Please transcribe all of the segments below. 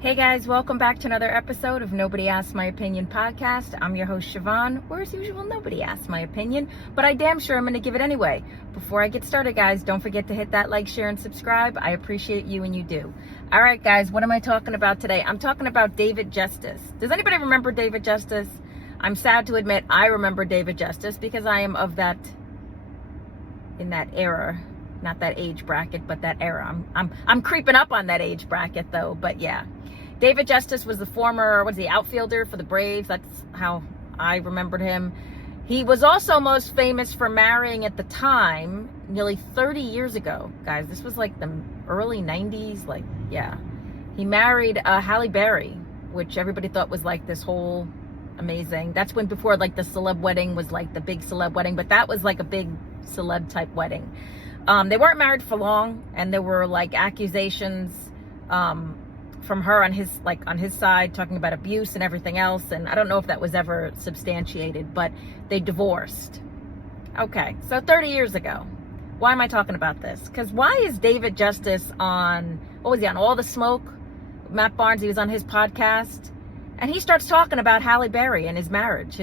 Hey guys, welcome back to another episode of Nobody Asked My Opinion podcast. I'm your host Siobhan, where as usual, nobody asked my opinion, but I damn sure I'm going to give it anyway. Before I get started, guys, don't forget to hit that like, share, and subscribe. I appreciate you and you do. All right, guys, what am I talking about today? I'm talking about David Justice. Does anybody remember David Justice? I'm sad to admit I remember David Justice because I am of that, in that era. Not that age bracket, but that era. I'm creeping up on that age bracket though, but yeah. David Justice was the former, outfielder for the Braves. That's how I remembered him. He was also most famous for marrying at the time, nearly 30 years ago. Guys, this was like the early 90s. He married Halle Berry, which everybody thought was like this whole amazing. That's when before like the celeb wedding was like the big celeb wedding, but that was like a big celeb type wedding. They weren't married for long, and there were like accusations from her on his side, talking about abuse and everything else, and I don't know if that was ever substantiated, but they divorced. Okay, so 30 years ago. Why am I talking about this? Because why is David Justice on, what was he on, All the Smoke? Matt Barnes, he was on his podcast, and he starts talking about Halle Berry and his marriage,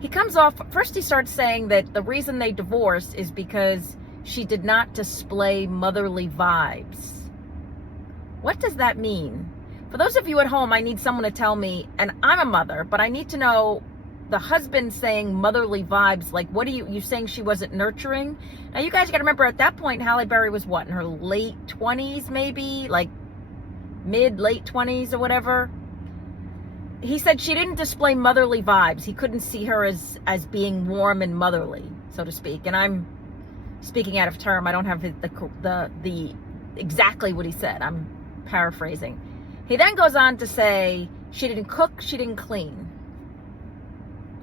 he comes off, first he starts saying that the reason they divorced is because she did not display motherly vibes. What does that mean? For those of you at home, I need someone to tell me, and I'm a mother, but I need to know the husband saying motherly vibes. Like, what are you saying she wasn't nurturing? Now, you guys got to remember at that point, Halle Berry was what, in her late 20s, maybe? Like late 20s or whatever? He said she didn't display motherly vibes. He couldn't see her as being warm and motherly, so to speak. And I'm speaking out of term. I don't have the exactly what he said. I'm paraphrasing. He then goes on to say she didn't cook, she didn't clean.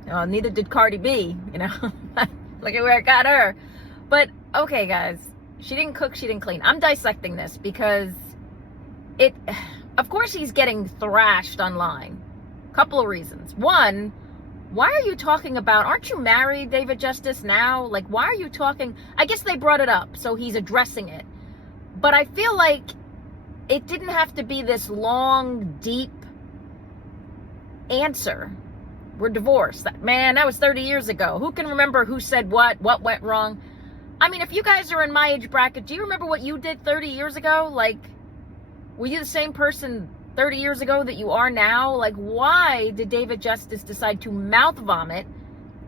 Neither did Cardi B, Look at where it got her. But okay, guys, she didn't cook, she didn't clean. I'm dissecting this because of course he's getting thrashed online. Couple of reasons. One, why are you talking about, aren't you married, David Justice, now? Like, why are you talking? I guess they brought it up, so he's addressing it. But I feel like it didn't have to be this long, deep answer. We're divorced. Man, that was 30 years ago. Who can remember who said what went wrong? I mean, if you guys are in my age bracket, do you remember what you did 30 years ago? Like, were you the same person 30 years ago that you are now? Like, why did David Justice decide to mouth vomit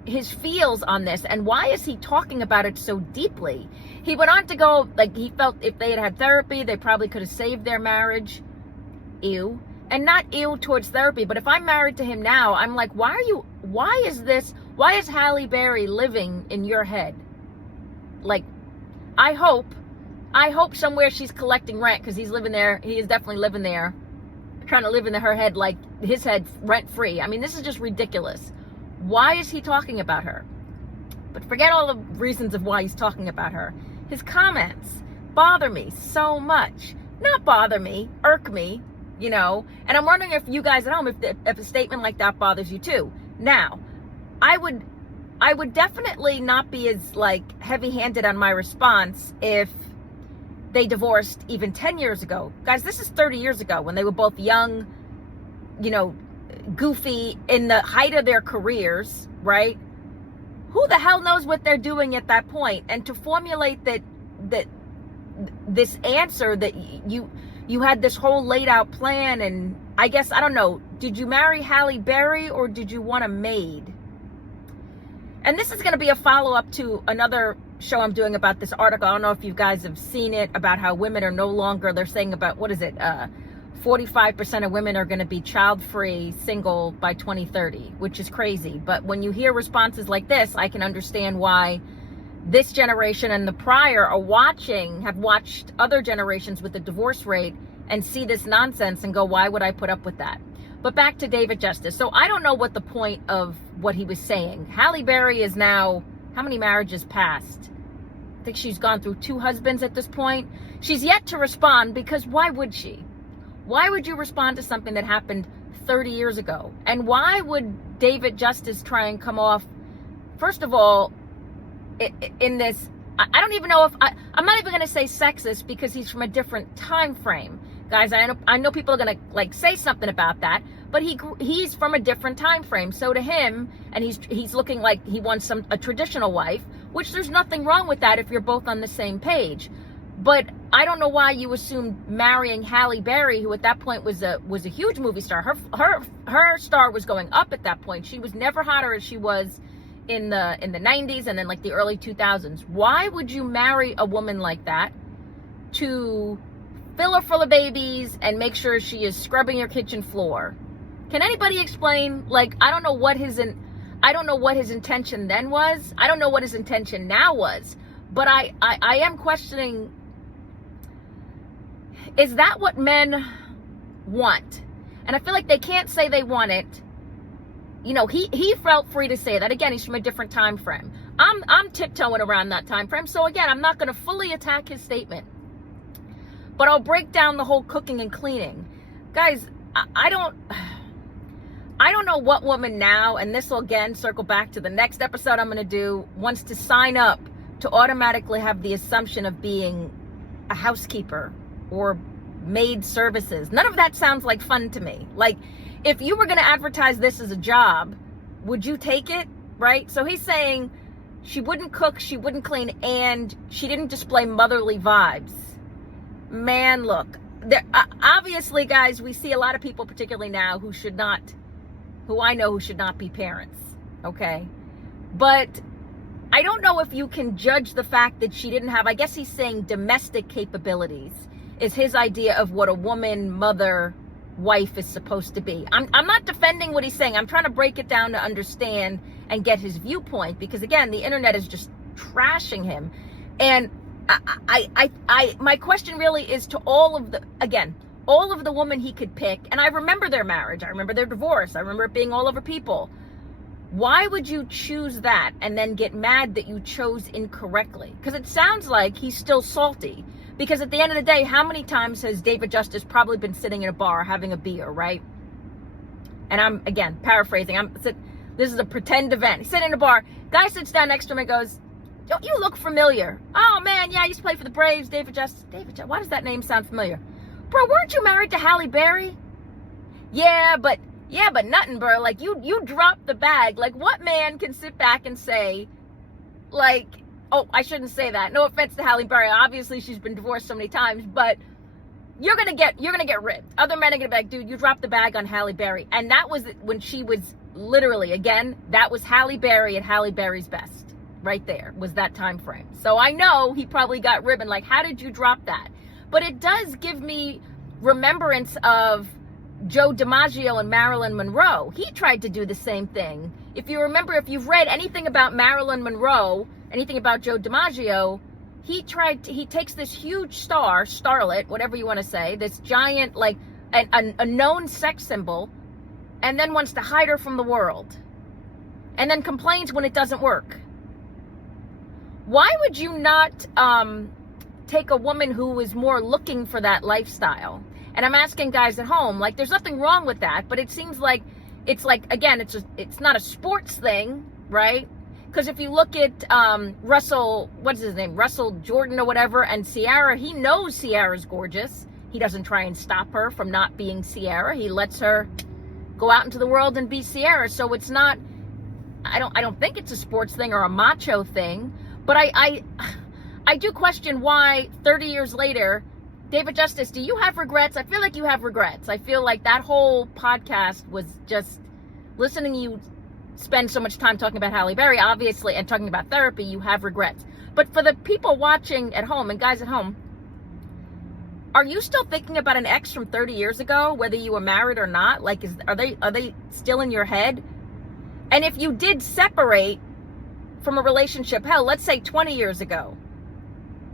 his feels on this? And why is he talking about it so deeply? He went on to go, like, he felt if they had had therapy, they probably could have saved their marriage. Ew. And not ew towards therapy, but if I'm married to him now, I'm like, why is Halle Berry living in your head? Like, I hope somewhere she's collecting rent, because he's living there. He is definitely living there, trying to live in her head, like his head rent free. I mean, this is just ridiculous. Why is he talking about her? But forget all the reasons of why he's talking about her. His comments bother me so much. Not bother me, irk me, And I'm wondering if you guys at home, if a statement like that bothers you too. Now, I would definitely not be as like heavy-handed on my response if they divorced even 10 years ago. Guys, this is 30 years ago when they were both young, goofy, in the height of their careers, right? Who the hell knows what they're doing at that point? And to formulate that this answer that you had this whole laid out plan, and I guess, I don't know, did you marry Halle Berry or did you want a maid? And this is going to be a follow-up to another show I'm doing about this article. I don't know if you guys have seen it, about how women are no longer, they're saying about, 45% of women are going to be child-free, single by 2030, which is crazy. But when you hear responses like this, I can understand why this generation and the prior have watched other generations with the divorce rate and see this nonsense and go, why would I put up with that? But back to David Justice. So I don't know what the point of what he was saying. Halle Berry is now, how many marriages passed? I think she's gone through 2 husbands at this point. She's yet to respond, because why would she? Why would you respond to something that happened 30 years ago? And why would David Justice try and come off, first of all, in this I don't even know if I'm not even going to say sexist because he's from a different time frame. Guys, I know people are going to like say something about that, but he's from a different time frame. So to him, and he's looking like he wants a traditional wife, which there's nothing wrong with that if you're both on the same page. But I don't know why you assumed marrying Halle Berry, who at that point was a huge movie star. Her star was going up at that point. She was never hotter as she was in the 90s and then like the early 2000s. Why would you marry a woman like that to fill her full of babies and make sure she is scrubbing your kitchen floor? Can anybody explain? Like, I don't know what his intention then was. I don't know what his intention now was. But I am questioning, is that what men want? And I feel like they can't say they want it. You know, he felt free to say that. Again, he's from a different time frame. I'm tiptoeing around that time frame. So again, I'm not going to fully attack his statement. But I'll break down the whole cooking and cleaning. Guys, I don't know what woman now, and this will again circle back to the next episode I'm going to do, wants to sign up to automatically have the assumption of being a housekeeper or maid services. None of that sounds like fun to me. Like, if you were going to advertise this as a job, would you take it? Right? So he's saying she wouldn't cook, she wouldn't clean, and she didn't display motherly vibes. Man, look, obviously, guys, we see a lot of people, particularly now, who I know should not be parents. Okay? But I don't know if you can judge the fact that she didn't have, I guess he's saying domestic capabilities is his idea of what a woman, mother, wife is supposed to be. I'm not defending what he's saying. I'm trying to break it down to understand and get his viewpoint, because again, the internet is just trashing him. And my question really is to all of the women he could pick. And I remember their marriage. I remember their divorce. I remember it being all over people. Why would you choose that and then get mad that you chose incorrectly? Because it sounds like he's still salty. Because at the end of the day, how many times has David Justice probably been sitting in a bar having a beer, right? And I'm, again, paraphrasing. This is a pretend event. He's sitting in a bar. Guy sits down next to him and goes, "Don't you look familiar?" "Oh, man, yeah, I used to play for the Braves, David Justice." Why does that name sound familiar? "Bro, weren't you married to Halle Berry?" Yeah, but nothing, bro. Like, you dropped the bag. Like, what man can sit back and say, like, oh, I shouldn't say that. No offense to Halle Berry. Obviously, she's been divorced so many times, but you're gonna get ripped. Other men are gonna be like, "Dude, you dropped the bag on Halle Berry." And that was when she was literally, again, that was Halle Berry at Halle Berry's best. Right there was that time frame. So I know he probably got ribbon. Like, how did you drop that? But it does give me remembrance of Joe DiMaggio and Marilyn Monroe. He tried to do the same thing. If you remember, if you've read anything about Marilyn Monroe, anything about Joe DiMaggio, he takes this huge starlet, whatever you want to say, this giant, like a known sex symbol, and then wants to hide her from the world. And then complains when it doesn't work. Why would you not take a woman who is more looking for that lifestyle? And I'm asking guys at home, like, there's nothing wrong with that, but it seems like again, it's not a sports thing, right? Because if you look at Russell, what's his name, Russell Jordan or whatever, and Ciara, he knows Ciara's gorgeous. He doesn't try and stop her from not being Ciara. He lets her go out into the world and be Ciara. So it's not, I don't think it's a sports thing or a macho thing. But I do question why 30 years later, David Justice, do you have regrets? I feel like you have regrets. I feel like that whole podcast was just listening to you spend so much time talking about Halle Berry, obviously, and talking about therapy. You have regrets. But for the people watching at home and guys at home, are you still thinking about an ex from 30 years ago, whether you were married or not? Like, are they still in your head? And if you did separate from a relationship, hell, let's say 20 years ago,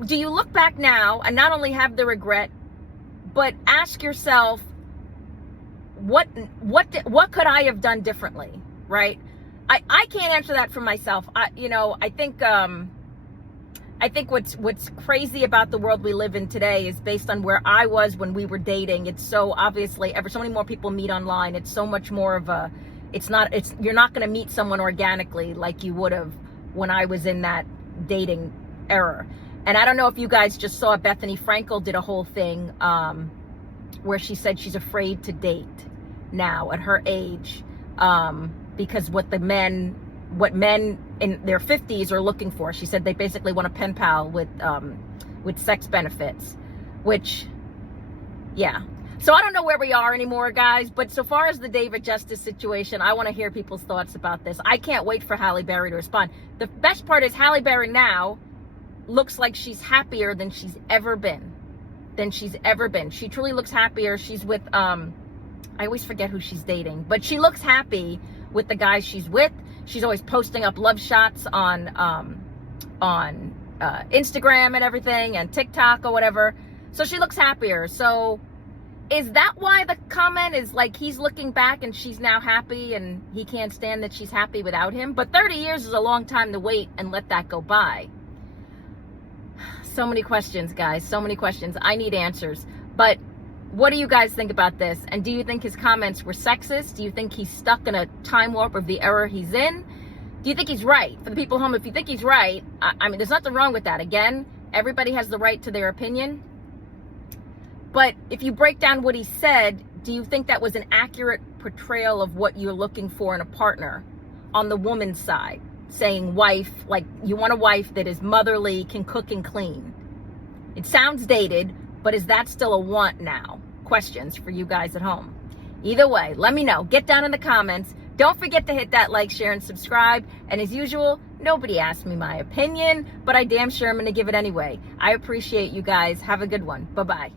do you look back now and not only have the regret, but ask yourself, what could I have done differently, right? I can't answer that for myself. I think what's crazy about the world we live in today is based on where I was when we were dating. It's so obviously so many more people meet online. It's so much more of you're not going to meet someone organically like you would have when I was in that dating error. And I don't know if you guys just saw, Bethany Frankel did a whole thing where she said she's afraid to date now at her age because what men in their 50s are looking for. She said they basically want a pen pal with sex benefits, which, yeah. So I don't know where we are anymore, guys, but so far as the David Justice situation, I want to hear people's thoughts about this. I can't wait for Halle Berry to respond. The best part is Halle Berry now looks like she's happier than she's ever been. She truly looks happier. She's with, I always forget who she's dating, but she looks happy with the guy she's with. She's always posting up love shots on Instagram and everything, and TikTok or whatever. So she looks happier. So is that why the comment is like he's looking back and she's now happy and he can't stand that she's happy without him? But 30 years is a long time to wait and let that go by. So many questions, guys. So many questions. I need answers. But what do you guys think about this? And do you think his comments were sexist? Do you think he's stuck in a time warp of the era he's in? Do you think he's right? For the people home, if you think he's right, I mean, there's nothing wrong with that. Again, everybody has the right to their opinion. But if you break down what he said, do you think that was an accurate portrayal of what you're looking for in a partner on the woman's side? Saying wife, like you want a wife that is motherly, can cook and clean. It sounds dated, but is that still a want now? Questions for you guys at home. Either way, let me know. Get down in the comments. Don't forget to hit that like, share, and subscribe. And as usual, nobody asked me my opinion, but I damn sure I'm going to give it anyway. I appreciate you guys. Have a good one. Bye-bye.